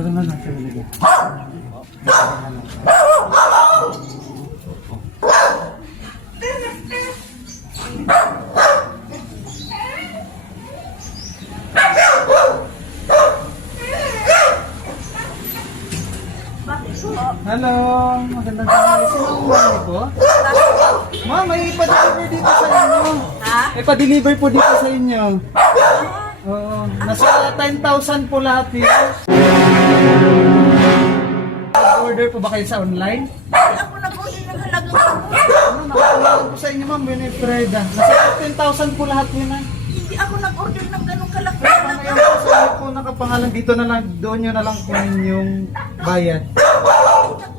Tagal na lang, tagal na. Hello, magandang tanghali. Sino ang mami po? Ma'am, may ipa-deliver dito sa inyo. Ha? Ipa-deliver po dito sa inyo. Oo, nasa 10,000 po lahat dito. Order po ba kayo sa online? Ako nag-order ng halagang sabon. Ano, nakatulong po sa inyo ma'am, Winifred. Nasa 15,000 po lahat yun ay. Hindi ako nag-order ng ganong kalaki. Ngayon po sa inyo po nakapangalan dito na lang, doon nyo na lang kunin yung bayad.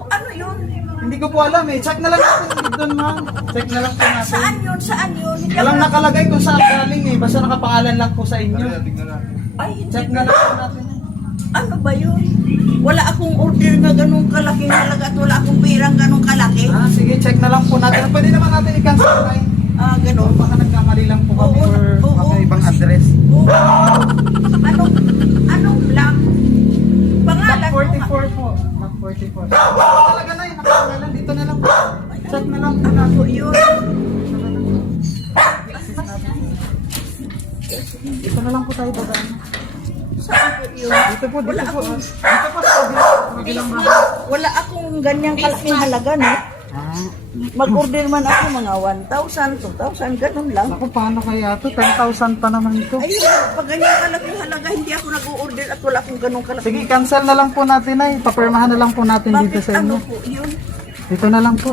Ano yun? Hindi ko po alam eh, check na lang natin doon ma'am. Check na lang po natin. Saan yun? Saan yun? Hindi Walang ako- nakalagay kung saan galing eh, basta nakapangalan lang po sa inyo. Ay, hindi. Check na lang po natin. Ano ba yun? Wala akong order na ganong kalaking halaga at wala akong pirang ganong kalaki. Ah, sige, check na lang po natin. Pwede naman natin i-cancel na eh. Ah, ganon. Baka nagkamali lang po kami Oo, or oo, baka ibang kasi- address. Oo. Anong black? Pangalan Mac mo 44 po. Mac 44. Talaga na eh, nakapangalan. Dito na lang po. Check na lang po Ano natin. po yun? Dito na lang po tayo dadaan. Saan po yun? Dito po, dito po. Dito po sa kabilang bahay. Wala akong ganyang kalaking halaga, no? Ah, Mag-order man ako mga 1,000, 2,000, ganun lang. ako paano kaya to? 10,000 pa naman ito. Ay, pag ganyan kalaking halaga, hindi ako nag-order at wala akong ganong Sige, kalaking. cancel na lang po natin ay. Papirmahan na lang po natin dito Bakit sa inyo. ano po yun? Ito na lang po.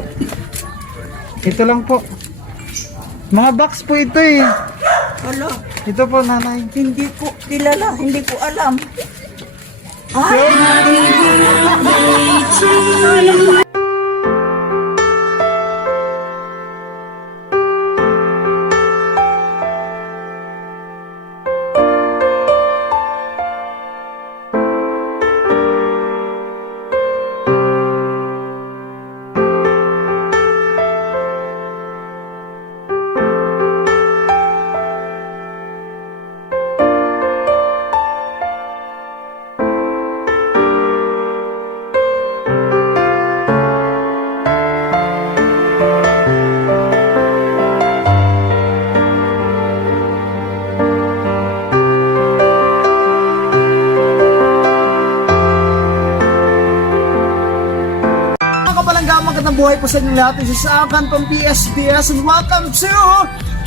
Ito lang po. Mga box po ito eh. Wala, Ito po nanay. hindi ko kilala, hindi ko alam. Ay, Mga kapalangga, magandang buhay po sa inyong lahat. This is Akan from PSDS and welcome to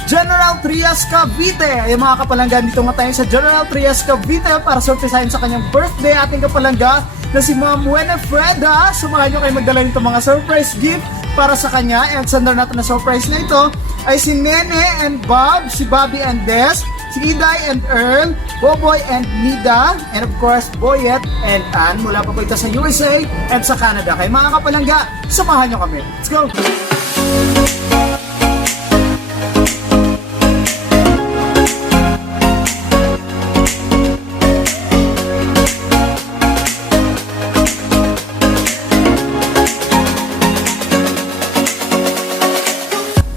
General Trias Cavite. Ay mga kapalangga, dito nga tayo sa General Trias Cavite para surprisahin sa kanyang birthday ating kapalangga na si Ma'am Winifreda. Sumahan nyo kayo magdala nito mga surprise gift para sa kanya. And sender natin na surprise na ito ay si Nene and Bob, si Bobby and Des, si Iday and Earl, Boboy and Nida, and of course, Boyet and Ann. Mula pa po ito sa USA and sa Canada. Kaya mga kapalangga, samahan nyo kami. Let's go!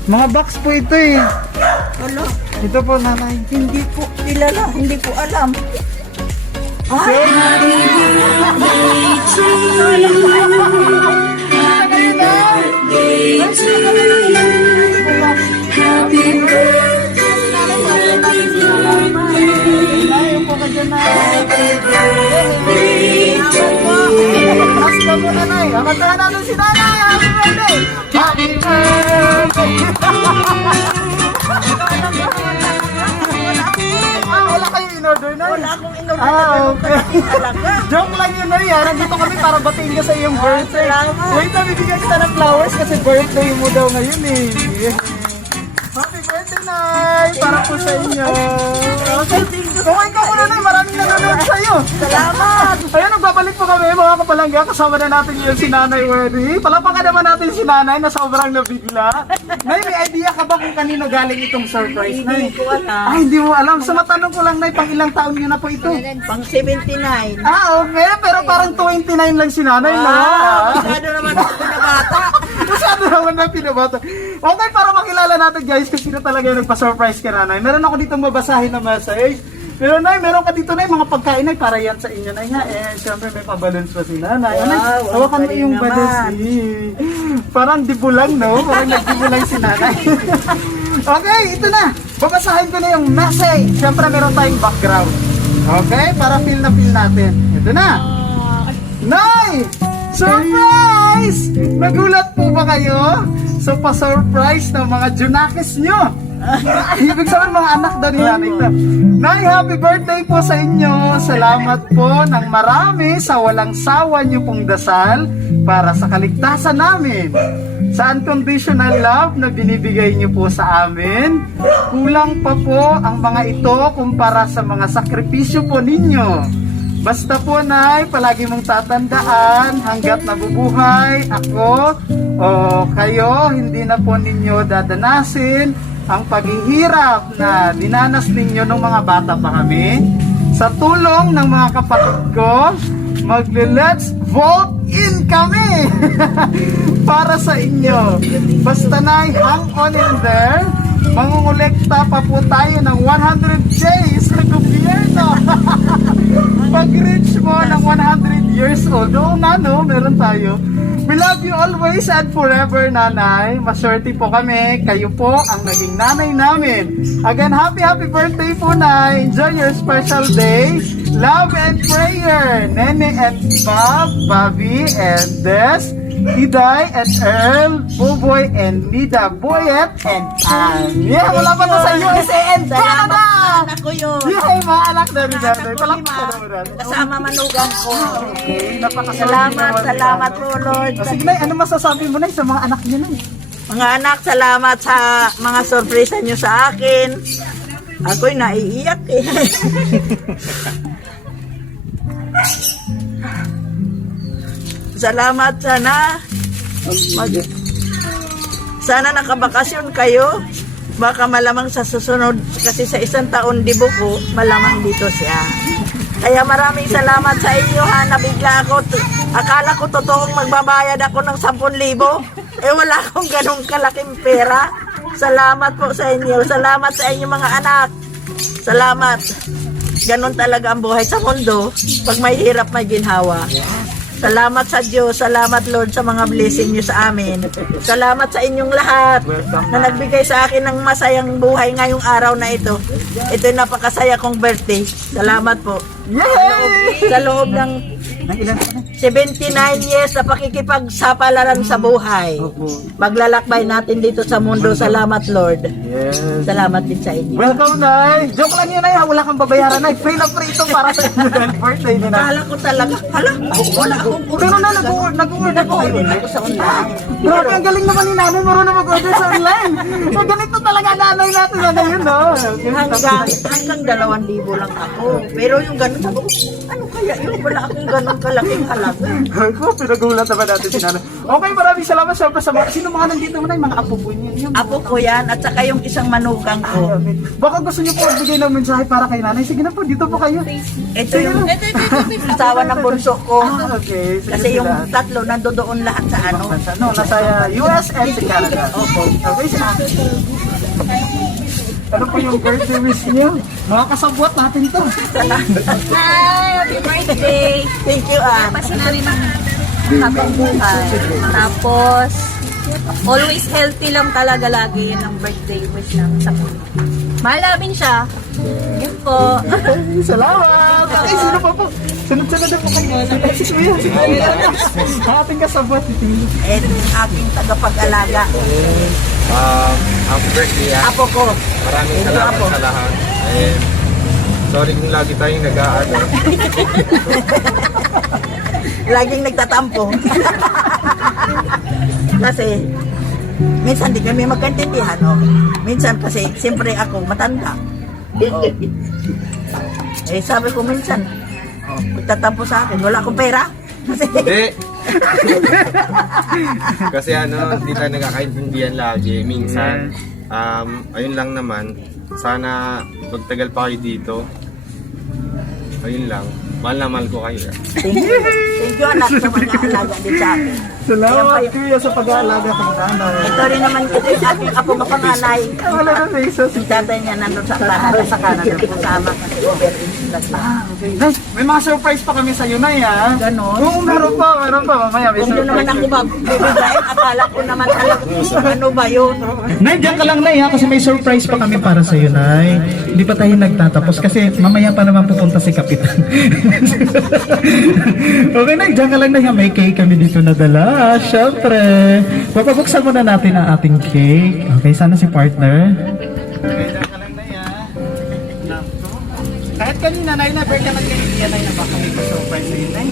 Mga box po ito eh. wala, Ito po nanay. hindi ko kilala, hindi ko alam. Ay, Ayaw po ka dyan na. Mas ka po nanay. Amantahan natin si nanay. Happy birthday! Happy birthday! Wala kayo in-order na. wala akong inorder na Ah, ganong okay. kalaking halaga. Joke lang yun na yan. Nandito kami para batiin ka sa iyong birthday. salamat. Wait na, bibigyan kita ng flowers kasi birthday mo daw ngayon eh. Happy birthday, Nay! Para po sa inyo. Kumain ka muna, Nay. Maraming nanonood sa'yo. Salamat! Ayun, nagbabalik po kami mga kapalangga. Kasama na natin yun si Nanay Wendy. Palapakan naman natin si Nanay na sobrang nabigla. Nay, may idea ka ba kung kanino galing itong surprise, Nay? Hindi ko alam. Ay, hindi mo alam. So matanong ko lang, Nay, pang ilang taon nyo na po ito? Pang 79. Ah, okay. Pero parang 29 lang si Nanay, na. Masyado naman ako na bata. Masyado naman na pinabata. Okay, para makilala natin guys kung sino talaga yung nagpa-surprise kay Nanay. Meron ako ditong babasahin na message. Pero Nay, meron ka dito Nay, mga pagkain Nay, para yan sa inyo Nay ha. Siyempre may pabalons pa si Nanay. Wow, hawakan mo ang yung galing balons. naman. Parang dibulang no? Parang nagdibulang si Nanay. Okay, ito na. Babasahin ko na yung message. Siyempre meron tayong background. Okay, para feel na feel natin. Ito na. Nay! Surprise! Nagulat po ba kayo? So pa-surprise ng mga Junakis nyo. Ibig sabihin mga anak daw ni Nanay to. Nay, happy birthday po sa inyo. Salamat po ng marami sa walang sawa nyo pong dasal para sa kaligtasan namin. Sa unconditional love na binibigay niyo po sa amin, kulang pa po ang mga ito kumpara sa mga sakripisyo po ninyo. Basta po Nay, palagi mong tatandaan hanggat nabubuhay ako o kayo, hindi na po ninyo dadanasin ang paghihirap na dinanas ninyo nung mga bata pa kami. Sa tulong ng mga kapatid ko, magle-let's vote in kami para sa inyo. Basta Nay, hang on in there. Mangungulekta pa po tayo ng 100 days sa gobyerno. Pag-reach mo ng 100 years old, oo nga no, meron tayo. We love you always and forever, Nanay. Maswerte po kami. Kayo po ang naging nanay namin. Again, happy birthday po, Nay. Enjoy your special day. Love and prayer. Nene and Bob, Bobby and Des, Iday and Earl, Buboy and Nida, Boyet and Ann. Yeah, wala pa to sa USA and Canada! Anak ko yun. Yeah, mga anak na rin natin. Anak ko Palakpakan lima. naman. Kasama manugang ko. Okay, napakasalamat Salamat, naman. salamat po Lord. Sige, Nay, ano masasabi mo, Nay, sa mga anak niyo, Nay? Mga anak, salamat sa mga sorpresa nyo sa akin. Ako'y naiiyak eh. Salamat sana. Sana nakabakasyon kayo. Baka malamang sa susunod, kasi sa isang taon dibo ko, malamang dito siya. Kaya maraming salamat sa inyo ha, nabigla ako. Akala ko totoong magbabayad ako ng 10,000. Wala akong ganong kalaking pera. Salamat po sa inyo. Salamat sa inyo mga anak. Salamat. Ganon talaga ang buhay sa mundo. Pag may hirap, may ginhawa. Salamat sa Diyos. Salamat Lord sa mga blessing niyo sa amin. Salamat sa inyong lahat na nagbigay sa akin ng masayang buhay ngayong araw na ito. Ito yung napakasaya kong birthday. Salamat po. Yay! Sa loob ng Nang ilan ka na? 79 years na pakikipagsapalaran sa buhay. Maglalakbay natin dito sa mundo. Salamat Lord. Yes. Salamat din sa inyo. Welcome, Nay. Joke lang yun, Nay. Wala kang babayaran, Nay. Free na free ito para sa inyo dahil birthday niyo na. Akala ko talaga, wala akong Pero na, nag-order po kayo. Nag-order ako sa online. Grabe, ang galing naman ni Nanay. Marunong mag-order sa online. Ganito talaga nanay natin na ngayon, no? Hanggang 2,000 lang ako. Pero yung ganun, sabi ko, ano kaya yun? Wala akong ganun kalaking halaga. Ako, pinagulat naman natin si Nanay. Okay, maraming salamat syempre sa mga, sino mga nandito mo na yung mga apo po niyo? Apo ko yan, at saka yung isang manugang ko. Baka gusto niyo po bigay ng mensahe para kay Nanay. Sige na po, dito po kayo. Ito yung asawa ng bunso ko. Okay. sige Kasi yung sila. tatlo, nandoon lahat sa ano. No, nasa US and sa Canada. Opo. Okay, sa ano po yung birthday wish niyo? Mga kasabwat natin to. Hi! Happy birthday! Thank you, Ann. Pasin na rin ang habang buhay. Tapos, always healthy lang talaga lagi. Yun ang birthday wish namin sa puno. Mahal namin siya. Yun po. Salamat! Okay, sino pa po? Sunod-sunod na po kayo. Si Kuya, si Kuya. Ang ating kasabwat. And aking tagapag-alaga. Happy birthday ha. Apo ko. Maraming Thank you, salamat Apo. sa lahat. And sorry kung lagi tayong nag-aano. Laging nagtatampo. Kasi, minsan di kami magkaintindihan. Oh. Minsan kasi, siyempre ako, matanda. Oh. Sabi ko minsan, magtatampo sa akin, wala akong pera. Kasi, Hindi. Kasi hindi tayo nagkakaintindihan lagi. Minsan, ayun lang naman. Sana magtagal pa kayo dito. Ayun lang. Mahal na mahal ko kayo. thank you. Thank you anak sa mag-aalaga din sa akin. Salamat kuya sa pag-aalaga kay nanay. Ito rin naman kasi sa ating apo na panganay. Wala na Jesus. Yung tatay niya nandun sa Canada. Sa Canada. Kasama kasi over-insured lang. Okay. Nay, may mga surprise pa kami sa iyo, Nay, ha? Ganon. Oo, meron pa. Mamaya may Kung doon naman surprise. ako magbibigay, akala ko naman talaga ano ba yun? Nay, diyan ka lang, Nay, ha? Kasi may surprise pa kami para sa iyo, Nay. Hindi pa tayo nagtatapos kasi mamaya pa naman pupunta si Kapitan. Okay, Nay, diyan ka lang, Nay, ha? May cake kami dito na dala. Syempre. Papabuksan muna natin ang ating cake. Okay, sana si partner. Okay, diyan ka lang, Nay, ha? Kahit kanina, Nay, na birthday naman kanina, Nay, na baka may surprise sa iyo, Nay.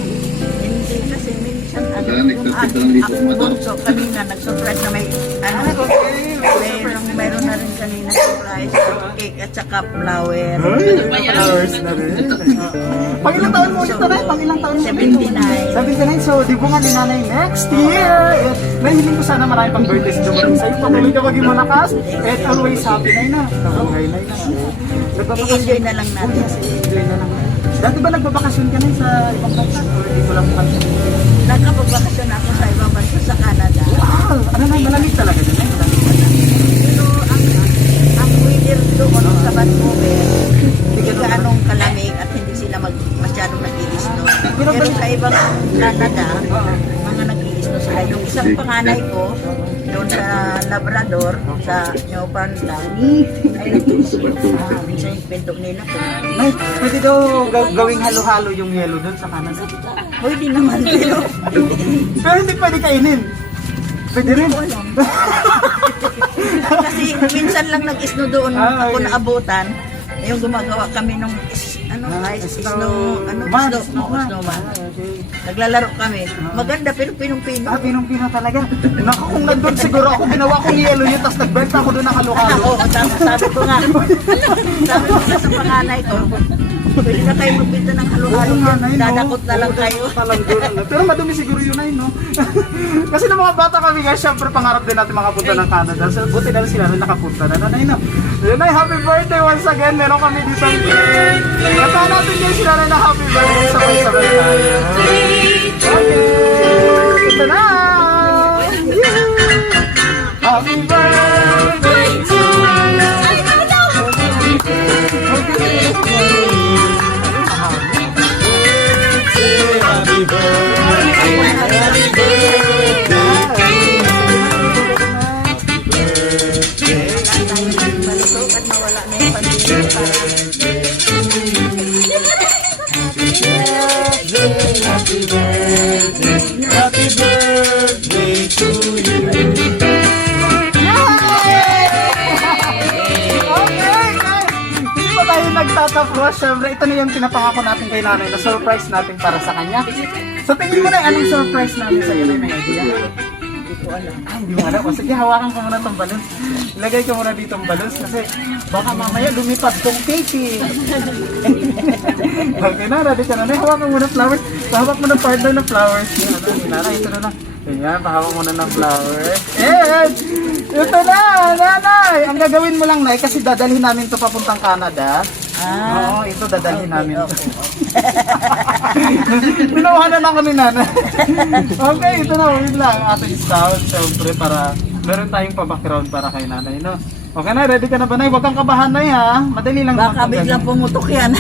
Hindi kasi minsan ano, yung bunso kanina nag-surprise na may ano, mayroon na rin kanina surprise, cake at saka flower. Flowers na rin. Pang ilang taon mo ulit na, Nay? Pang ilang taon mo? 79. 79. So, di bunga ni Nanay next year. Nahiling ko sana marami pang birthdays dumating sa'yo. Patuloy ka maging malakas. And always happy, Nay, na. Kabuhay, Nay, na. I-enjoy na lang natin. Enjoy na lang. Dati ba nagbabakasyon ka, Nay, sa ibang bansa? Or di ko lang pansin? Nakapagbakasyon ako sa ibang bansa sa Canada. Wow! Ano, Nay? Malamig talaga din, Nay. Malamig. Pero ang weather doon sa Vancouver, hindi gaanong kalamig at hindi sila masyadong nag-i-snow. Pero sa ibang Canada, mga nag-i-snow sila. Yung isang panganay ko, doon sa Labrador, sa Newfoundland, ay nag-i-snow. Minsan yung pinto nila. Nay, pwede daw gawing halo-halo yung yellow doon sa Canada. Pwede naman pero Pero hindi pwede kainin. Pwede rin. kasi minsan lang nag-snow doon Ah, ako okay. naabutan. Yung gumagawa kami ng ice snow, snowman. Naglalaro kami. Maganda pero pinong-pino. Ah, pinong-pino talaga. Naku, kung nandun siguro ako, ginawa kong yelo yun, tapos nagbenta ako doon ng halo-halo. Oo, sabi ko nga. Sabi ko nga sa panganay ko, pwede na kayo magbenta ng halo-halo Oo nga, yan. Nay, no? Dadakot na lang kayo. Talang doon. Pero madumi siguro yun, Nay, no? Kasi ng mga bata kami nga, syempre pangarap din natin makapunta ng Canada. So, buti na lang sila rin nakapunta na, Nay, no? Yun, Nay, happy birthday once again. Meron kami dito ang cake. Kata natin din sila na happy birthday sabay-sabay tayo. Okay, ito na! Happy birthday to Malusog at mawala na yung pandemya para Happy birthday to you. Okay, hindi pa tayo nagtatapos. Siyempre, ito na yung pinapangako natin kay nanay na surprise natin para sa kanya. So, tingin mo na anong surprise natin sa iyo na may idea? Hindi ko alam. Hindi mo alam. O, sige, hawakan ko muna itong balloons. Ilagay ko muna dito ang balloons kasi baka mamaya lumipad tong cake eh. Okay na, ready ka na. Hawak mo muna flowers. Hawak mo ng partner ng flowers. Nanay, ito na na. Ayan, pahawak mo na ng flowers. And, ito na, nanay. Ang gagawin mo lang, Nay, kasi dadalhin namin ito papuntang Canada. Oo, ito dadalhin namin ito. Pinawahanan ako ni nanay. Okay, ito na, wait lang. Ating sound, syempre, para meron tayong pa-background para kay nanay, no? Okay na, ready ka na ba, Nay? Huwag kang kabahan, Nay, ha? Madali lang. baka naman biglang pumutok yan.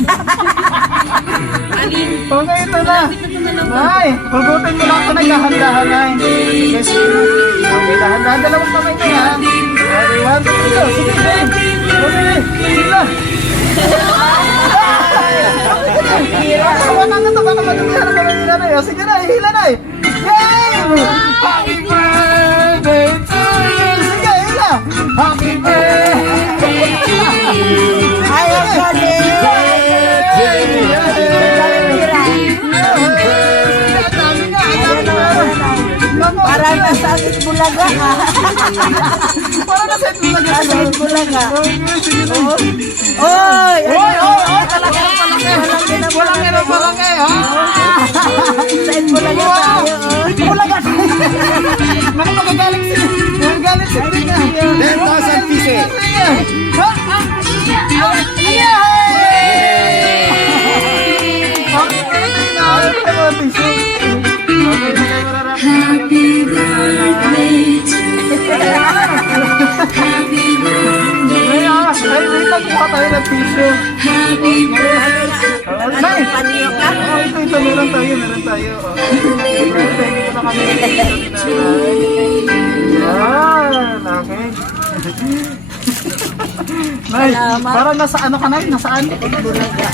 Okay, ito na. Nay, hugutin mo lang ito, Nay. Dahan-dahan, Nay. Sige, sige. Okay, dahan-dahan. Dalawang kamay kayo, ha? Ready, 1, 2, 3, go. Sige, Nay. Okay, sige na. Hawakan ka ito, baka madumihan ang kamay nila, Nay. O, sige na, ihila, Nay. Yay! Happy birthday to you. Sige, ihila. Happy birthday to you. Ayaw ko para nasa Bulaga ka. Para na set mo na Nasa Bulaga. Okay, sige na. Oy! Oy, palaki. Palaki na, palaki, ha? Sa Bulaga tayo. Bulaga. Naku, magagalit sila. Magagalit sila. 10,000 pieces. Yay! Nay! Paniyo ka? Ito, meron tayo. Thank you na kami. Yan, okay. Nay, parang nasa ano ka, Nay? Nasaan? Bulaga.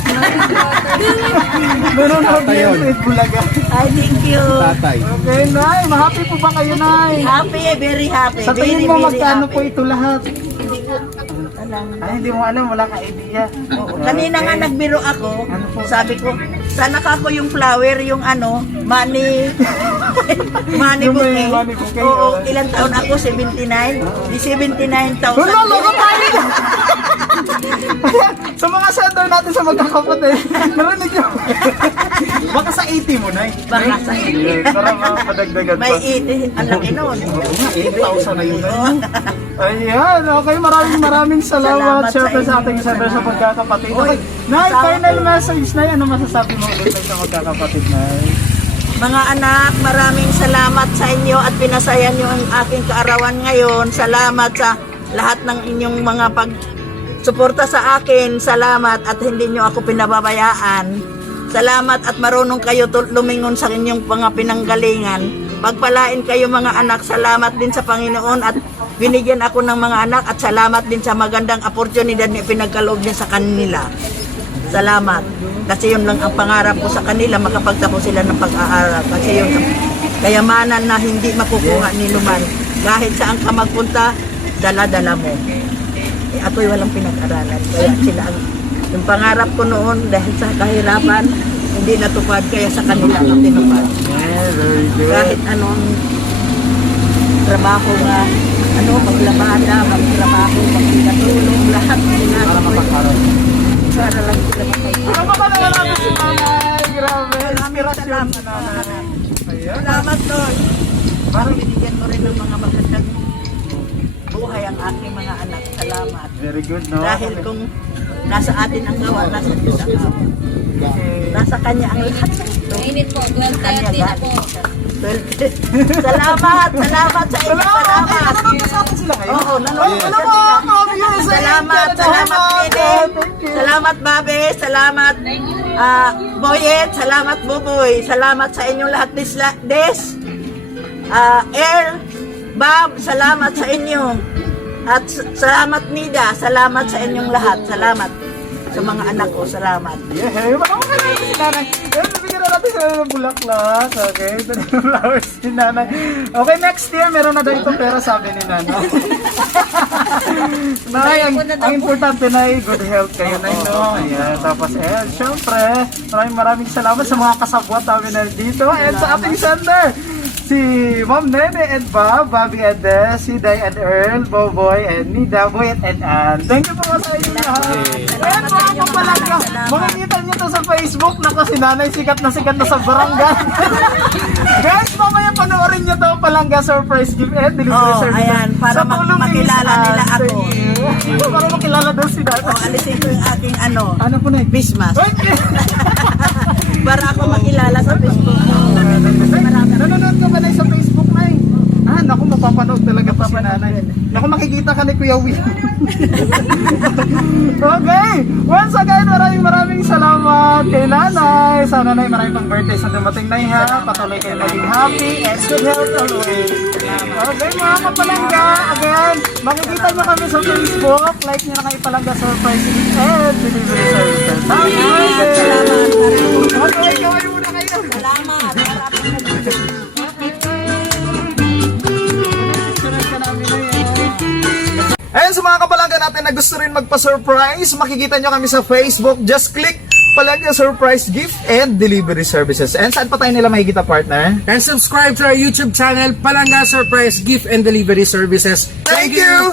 Meron na tayo. Bulaga. Ay, thank you. Okay, Nay. Mahappy po ba kayo, Nay? Happy, very happy. Sa tingin mo, Very magkano happy. po ito lahat? Alam. Ay, hindi mo alam. Wala kang idea. Kanina nga nagbiro ako, sabi ko, sana ka ko yung flower, yung ano, money Yung may bouquet. money bouquet, Oo, oh. ilang taon ako? 79? Di 79,000. Wala, lagot tayo! Sa mga sender natin sa magkakapatid, narinig nyo. Baka sa 80 mo, Nay. Baka sa 80. Para mapadagdagan pa. May 80, ang laki nun. Oo nga, 8,000 na yun. Ayan, okay. Maraming salamat, Salamat syempre sa sa inyo. ating sender sa magkakapatid. Oy, Okay. Nay, salamat final po. message, Nay. Ano masasabi mo ulit sa magkakapatid, Nay? Mga anak, maraming salamat sa inyo at pinasaya nyo ang aking kaarawan ngayon. Salamat sa lahat ng inyong mga pagsuporta sa akin. Salamat at hindi nyo ako pinababayaan. Salamat at marunong kayo lumingon sa inyong mga pinanggalingan. Pagpalain kayo mga anak. Salamat din sa Panginoon at binigyan ako ng mga anak at salamat din sa magandang oportunidad na pinagkaloob niya sa kanila. Salamat. Kasi yun lang ang pangarap ko sa kanila, makapagtapos sila ng pag-aaral. Kasi yun ang kayamanan na hindi makukuha ni Luman. Kahit saan ka magpunta, dala-dala mo. Eh, ako'y walang pinag-aralan. Kaya sila, yung pangarap ko noon, dahil sa kahirapan, hindi natupad. Kaya sa kanila ang tinupad. Very good. Kahit anong trabaho nga, maglabada, magtrabaho, magkatulong, lahat ginagawa. Para lang sila makikita. Ano ba naman natin si Nanay? Grabe. Maraming salamat Si Nanay. Ayan. Salamat Lord. Para binigyan mo rin ng mga magandang buhay ang aking mga anak. Salamat. Very good, no? Dahil kung nasa atin ang gawa, nasa Diyos ang gawa. Nasa Kanya ang lahat ng ito. Mainit po, 12:30 na po. Salamat! Salamat sa inyo! Salamat! Nanonood sa atin sila ngayon? Oo, nanonood Alam sa mo, sila. mga viewers, Salamat, salamat Pwede. Salamat Babe, salamat Boyet, salamat Buboy, salamat sa inyong lahat Des, Air, Bob, salamat sa inyo. At salamat Nida, salamat sa inyong lahat, salamat sa mga anak ko, salamat. Yeah, maraming salamat si Nanay. Ayan, bibigyan na natin sila ng bulaklak. Okay, ito na yung flowers si Nanay. Okay, next year, meron na daw itong pera, sabi ni Nanay. Nay, ang importante na good health kayo, Nay, no? Ayan, tapos, syempre, maraming salamat sa mga kasabwat namin na dito. And sa ating sender, si Ma'am Nene and Bob, Bobby and Des, si Day and Earl, Boboy and Nida, Boy and Ann. Thank you po sa inyo lahat. Ayan mga kapalangga, makikita nyo to sa Facebook na si Nanay sikat na sa barangay. Guys, mamaya panoorin nyo to palangga surprise gift and delivery Oh, service. ayan, para Sa tulong ni makilala Miss nila Ann. ako. Para makilala daw si Nanay. Alisin ko yung aking Ano po na? Christmas. Okay. Para ako makilala sa Facebook. Nanonood ka ba na sa Facebook, Nay? Naku, mapapanood talaga pa si Nanay. Naku, makikita ka ni Kuya Will. Okay, once again, maraming salamat kay Nanay. Sana, Nay, maraming pang birthday sa dumating, Nay, ha? Patuloy kayo maging happy and good health always. Okay, mga kapalangga, again, makikita nyo kami sa Facebook. Like nyo na kayo Palangga Surprise and Delivery Services. Happy birthday! Okay, kaway muna kayo. Salamat. Ayan sa mga kapalangga natin na gusto rin magpa-surprise, makikita nyo kami sa Facebook. Just click Palangga Surprise Gift and Delivery Services. And saan pa tayo nila makikita, partner? And subscribe to our YouTube channel, Palangga Surprise Gift and Delivery Services. Thank you!